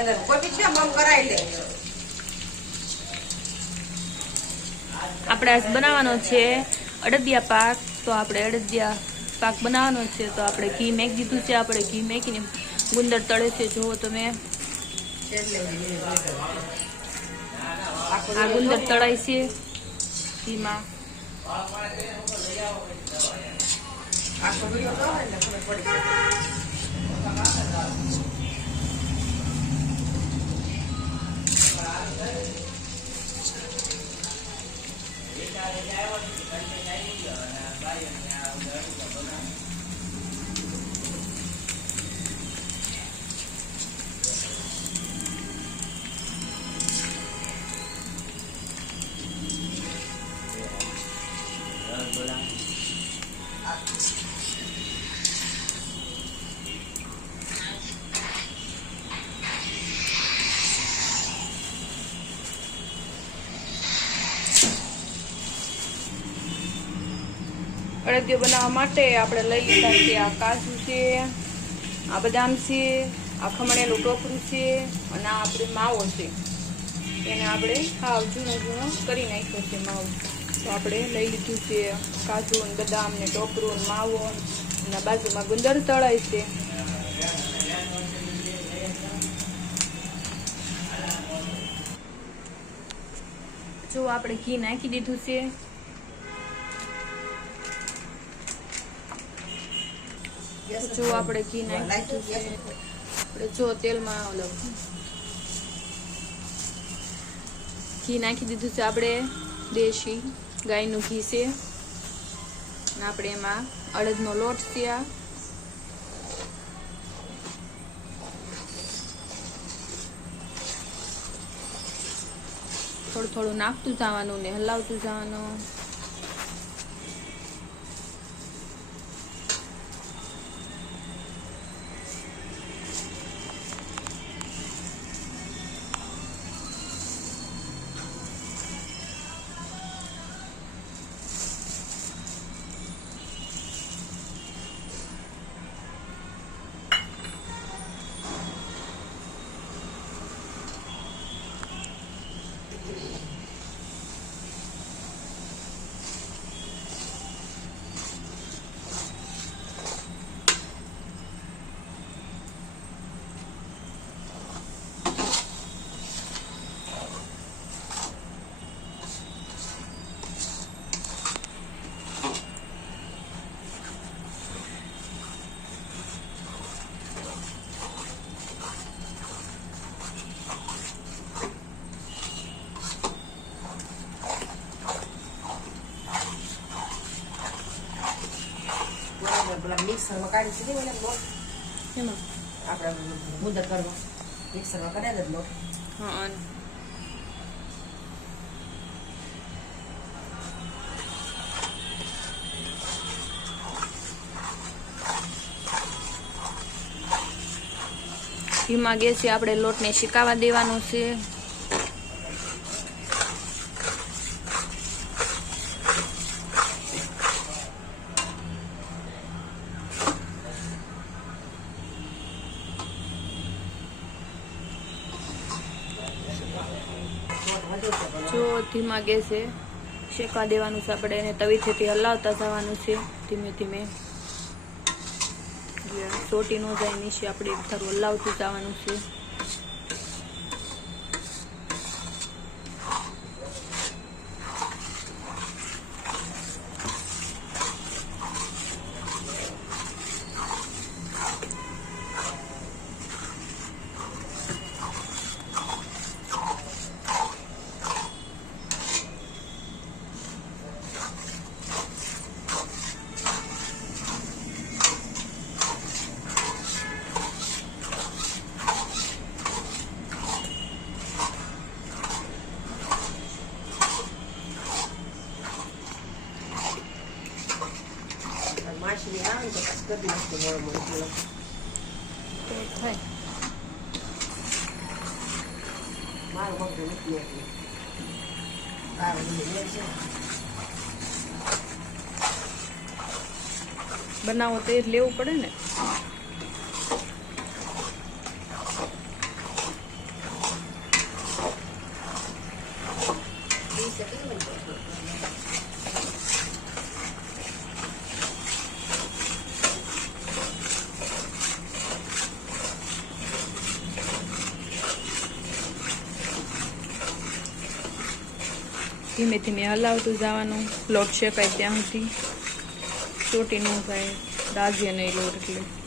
એને કોઈ બી છે મમ કરાવી લે આપણે આજ બનાવવાનો છે અડદિયા પાક. તો આપણે અડદિયા પાક બનાવવાનો છે તો આપણે ઘી મેક દીધું છે આપણે ઘી મેકીને ગુંદર તળે છે. જુઓ તમે. આ ગુંદર તળાય છે ઘીમાં. આખો અડદિયો બનાવવા માટે આપણે લઈ લીધા છે આ કાજુ છે, આ બદામ છે, આ ખમણેલું ટોપરું છે અને આ આપણે માવો છે. એને આપણે હાવ જૂનો જૂનો કરી નાખ્યો છે માવો. તો આપણે લઈ લીધું છે કાજુ અને બદામ ને ટોપરું ને માવો અને બાજુમાં ગુંદર તળાય છે. જો આપણે ઘી નાખી દીધું છે જો આપણે ઘી નાખી છે. આપણે જો તેલમાં ઓલો ઘી નાખી દીધું છે આપણે દેશી ગાયનું ઘી છે. આપણે એમાં અડદનો લોટ છે થોડું થોડું નાખતું જવાનું ને હલાવતું જવાનું. મિક્સરમાં કાઢી દીધી હોય ને લોટ એમાં? આપણે ગુંદર કરવા મિક્સરમાં કર્યા જ લોટ હા ધીમા ગેસે આપણે લોટને શેકાવા દેવાનો છે લોટ વધુ છે પણ જો ધીમા ગેસે શેકા દેવાનું છે આપણે એને તવીથેથી હલાવતા જવાનું છે, ધીમે ધીમે. ચોટી ન જાય, નીચે આપણે એક ધારું હલાવતું જવાનું છે માછલી આવે ને તો પછી કરી નાખતું મોડું મોડું પેલું. તો થાય મારું મગજું નથી એટલે તારું બધું મેળ છે બનાવો તો એ લેવું પડે ને. ધીમે ધીમે હલાવતું જવાનું. લોટ શેકાય ત્યાં સુધી. ચોટી ન જાય દાઝીએ નહીં લોટ એટલે.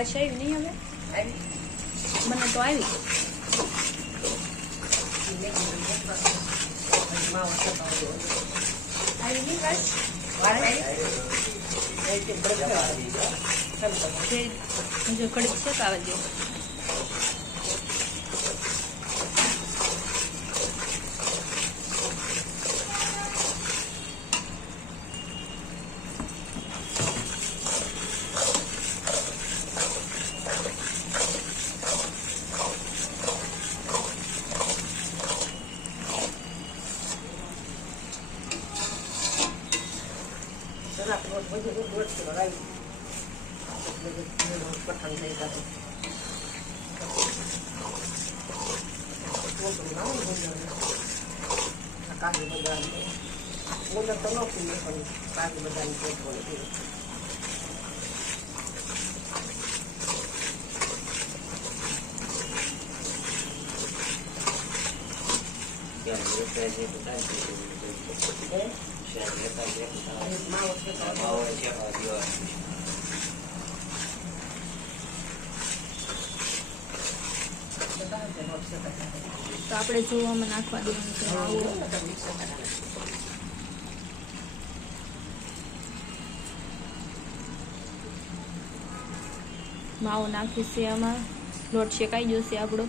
વાસ આવી નહીં હવે? આવી મને તો આવી આવી નહીં વાસ આવી કડીક છે લગાવી બધું પઠાણ થઈ જતું છોકરું ના હોય ગુંદર આ કાજુ બદામ ગુંદર તો આપણે જોવામાં નાખવા દેવાનું છે. માવો નાખીશું આમાં. લોટ શેકાઈ જશે આપણો.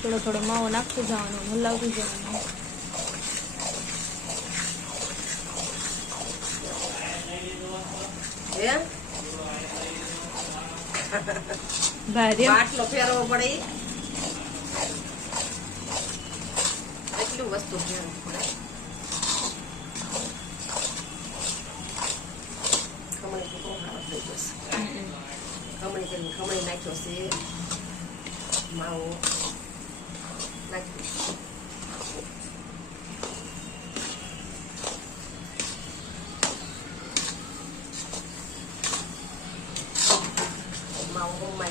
થોડો થોડો માવો નાખતું જવાનું, હલાવતું જવાનું હે ભારે બાટલો ફેરવો પડે? એટલું વસ્તુ ફેરવું પડે. ખમણી ખમણી નાખ્યો છે. માવો.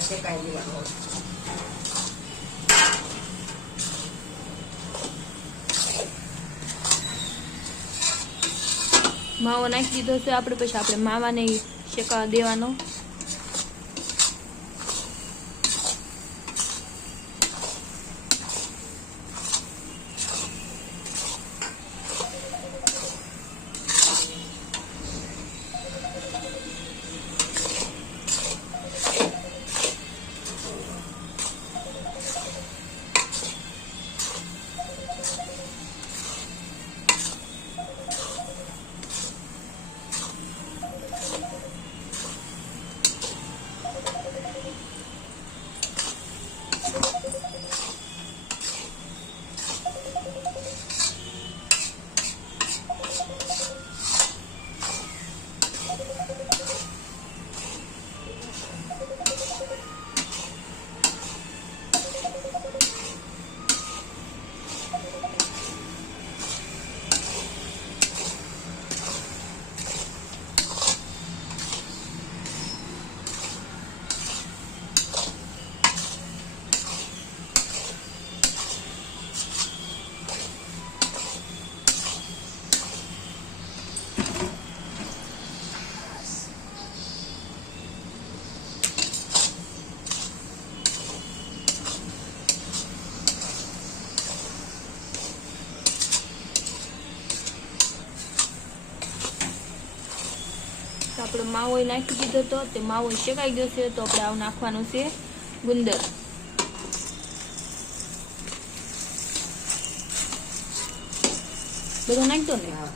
શેકાઈ દેવાનો માવો નાખી દીધો છે આપણે પછી આપણે માવાને શેકા દેવાનો તો આપણો માવો નાખી દીધો તો તે માવો શેકાઈ ગયો છે તો આપણે આવું નાખવાનું છે ગુંદર. બધું નાખી દો ને? હા.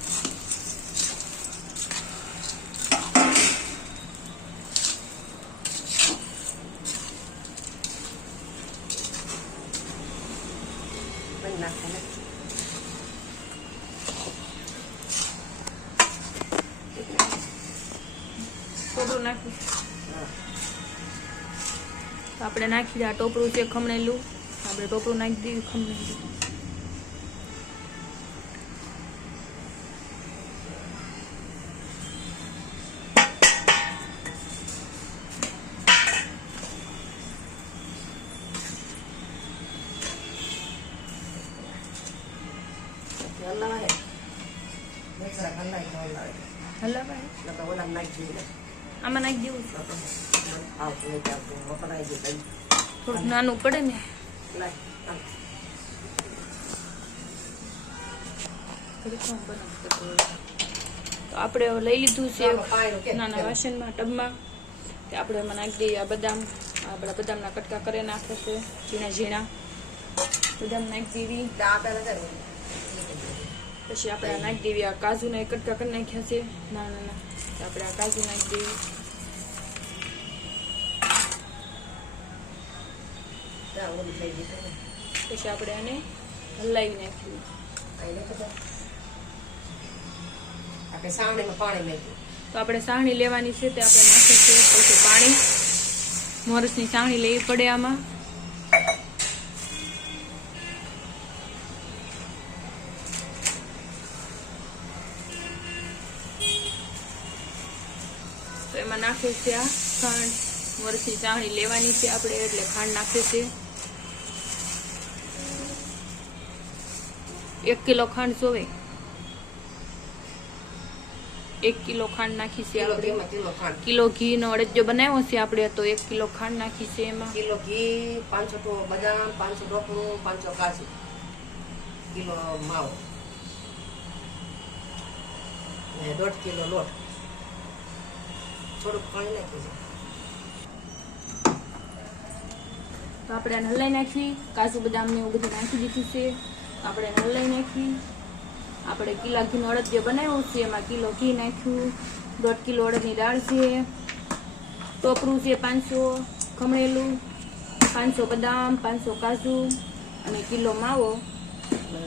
આપણે નાખી દઈએ આ ટોપરું છે ખમણેલું. આપણે ટોપરું નાખી દીધું ખમણેલું. હવે લઈ લીધું છે કે નાના વાસણમાં, ટબમાં. તે આપણે એમાં નાખી દઈએ આ બદામ. આપણા બદામના કટકા કરી નાખે છે, ઝીણા ઝીણા. બદામ નાખી દેવી પછી આપણે નાખી દેવી આ કાજુના કટકા કરી નાખ્યા છે, નાના નાના. આપણે આ કાજુ નાખી દેવી પછી આપણે આને હલાવી નાખ્યું આપણે સાવણીમાં પાણી નાખ્યું તો આપણે સાહણી લેવાની છે તે આપણે નાખીશું પછી પાણી. મોરસની સાહણી લેવી પડે આમાં. તો એમાં નાખે છે આ ખાંડ. મોરસની ચાણી લેવાની છે આપણે એટલે ખાંડ નાખે છે એક કિલો ખાંડ જોવે એક કિલો ખાંડ નાખી છે કિલો આપણે ઘીમાં કિલો ખાંડ કિલો ઘીનો અડજો બનાવ્યો છે આપણે તો એક કિલો ખાંડ નાખી છે એમાં. કિલો ઘી પાંચસો ટો બદામ પાંચસો ડોકરું પાંચસો કાજુ કિલો માવો. ને દોઢ કિલો લોટ. થોડુંક પાણી નાખ્યું છે. તો આપણે આને હલાઈ નાખી કાજુ બદામ ને એવું બધું નાખી દીધું છે. તો આપણે હલાઈ નાખી. આપણે કિલા ઘીનો અડદ જે બનાવ્યો છે એમાં કિલો ઘી નાખ્યું. દોઢ કિલો અડદની દાળ છે. ટોપરું છે પાંચસો ખમણેલું પાંચસો બદામ પાંચસો કાજુ અને કિલો માવો.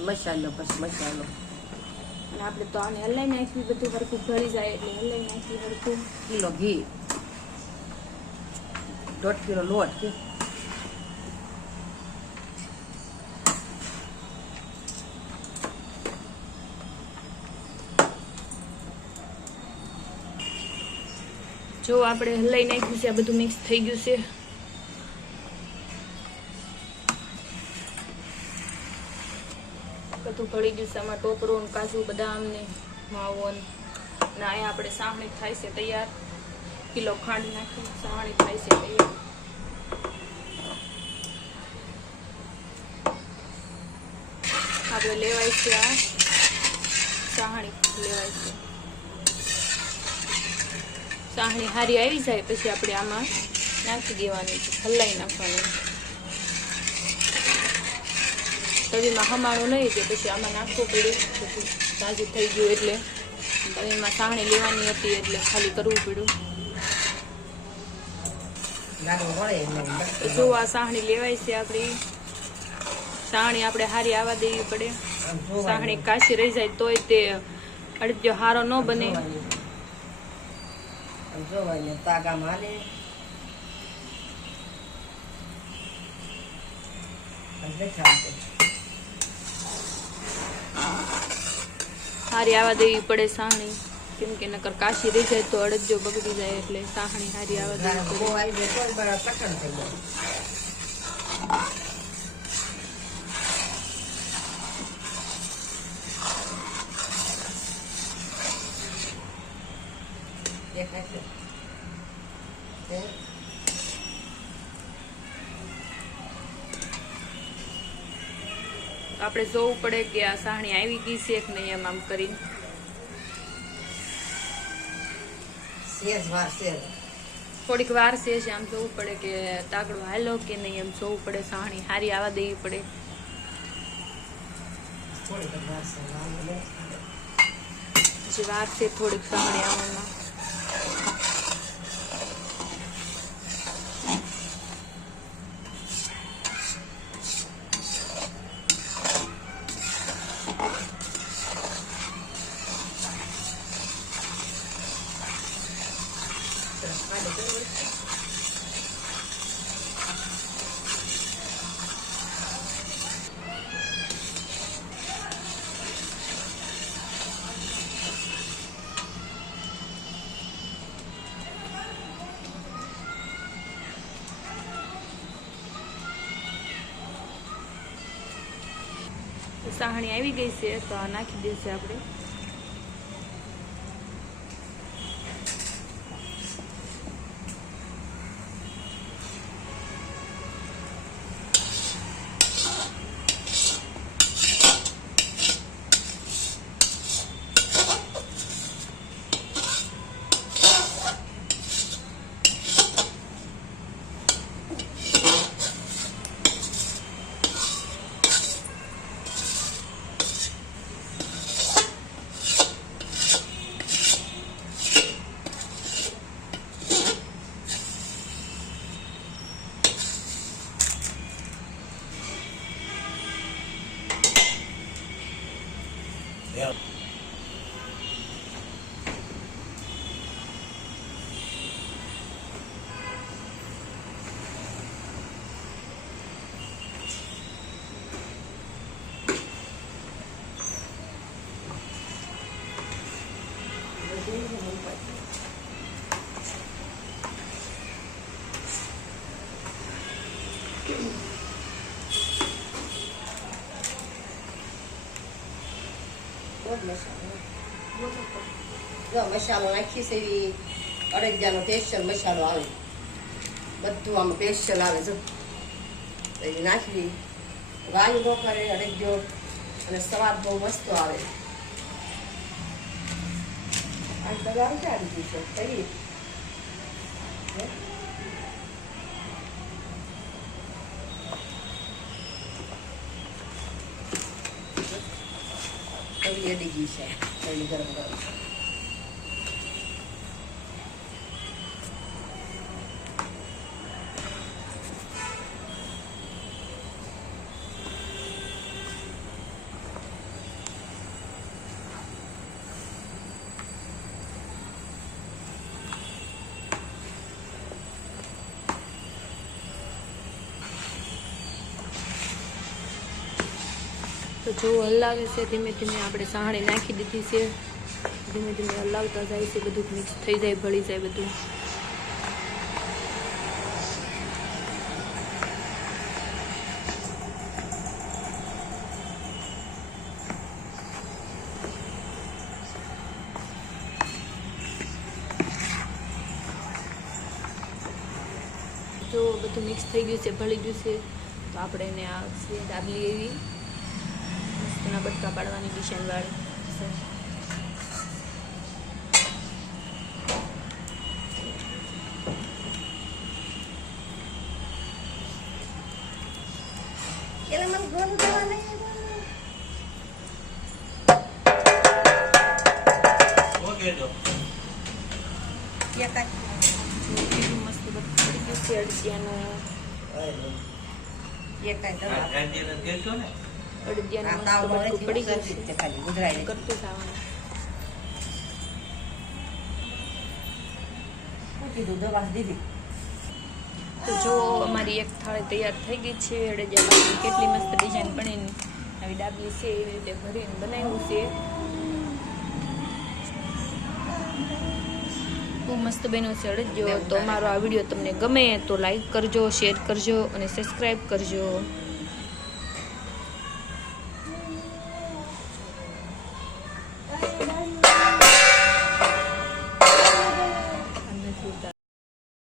મસાલો પછી મસાલો. અને આપણે તો આને હલાઈ નાખ્યું બધું હરખું ભળી જાય એટલે હલાઈ નાખી હરખું. કિલો ઘી. દોઢ કિલો લોટ કે જો આપણે હલાઈ નાખ્યું છે, આ બધું મિક્સ થઈ ગયું છે. બધું ભળી ગયું છે, આમાં ટોપરો કાજુ બદામ ને માવો ને આ આપણે સાવણી થાય છે તૈયાર. કિલો ખાંડ નાખી સાવણી થાય છે તૈયાર. આપણે લેવાય છે આ સાહણી લેવાય છે. સાહણી હારી આવી જાય પછી આપણે આમાં નાખી દેવાની છે હલાવી નાખવાની. તવીમાં હમાણું નહીં કે પછી આમાં નાખવું પડ્યું પછી તાજું થઈ ગયું એટલે તવીમાં સાહણી લેવાની હતી એટલે ખાલી કરવું પડ્યું. જો આ સાહણી લેવાય છે આપણી. સાહણી આપણે હારી આવવા દેવી પડે. સાહણી કાશી રહી જાય તોય તે અડધ્યો હારો ન બને. તાગામાં હાલે. આમ દેખાડે. હારી આવવા દેવી પડે સાહણી. કેમ કે નકર કાશી રહી જાય તો અડજો બગડી જાય એટલે સાહણી હારી આવવા દેવી પડે બહુ આવી જાય તોય બરાબર કઠણ થઈ જાય દેખાય છે આપણે જોવું પડે કે આ સાહણી આવી ગઈ છે કે નહીં એમ આમ કરીને. થોડીક વાર છે આમ જોવું પડે કે તાગડો હાલો કે નહીં એમ જોવું પડે સાહણી હારી આવવા દેવી પડે. થોડીક વાર છે વાંધો નહીં. જે વાર છે થોડીક સાહણી આવવામાં. સાહણી આવી ગઈ છે તો નાખી દઈશું આપણે. બહુ મસાલો નાખી છે એવી અડદિયાનો સ્પેશિયલ મસાલો આવે. બધું આમાં સ્પેશિયલ આવે જો. તો નાખવી. નાખી રાયું ન કરે, અડદિયો અને સ્વાદ બહુ મસ્ત આવે. દીધું છે. તરી તરી અડી ગયું છે. ગરમ ગરમ. જો હલાવે છે, ધીમે ધીમે આપણે સાહણી નાખી દીધી છે. ધીમે ધીમે હલાવતા જાય છે, બધું મિક્સ થઈ જાય, ભળી જાય બધું. જો બધું મિક્સ થઈ ગયું છે, ભળી ગયું છે, તો આપણે એને આ દાબલી એવી મસ્તના બટકા પાડવાની ડિઝાઇન વાળી છે એટલે મને ગોળ દેવા નહીં આવ્યા. એક જ. જો કેટલું મસ્ત બધું પડી ગયું છે અડદિયાનું એક જ દવા. અડદિયાનું આ મસ્ત તાવમાં બટકું નથી પડી ગયું ઉતરતી છે તે ખાલી ગુદરાઈ કરતું થવાનું કીધું દવા દીધી? તો જો અમારી એક થાળી તૈયાર થઈ ગઈ છે બાજરી કેટલી મસ્ત ડિઝાઇન બનીને આવી ડાબલી છે એવી રીતે ભરીને બનાવ્યું છે. બહુ મસ્ત બન્યો છે અડજો તો અમારો આ વીડિયો તમને ગમે તો લાઈક કરજો શેર કરજો અને સબસ્ક્રાઈબ કરજો.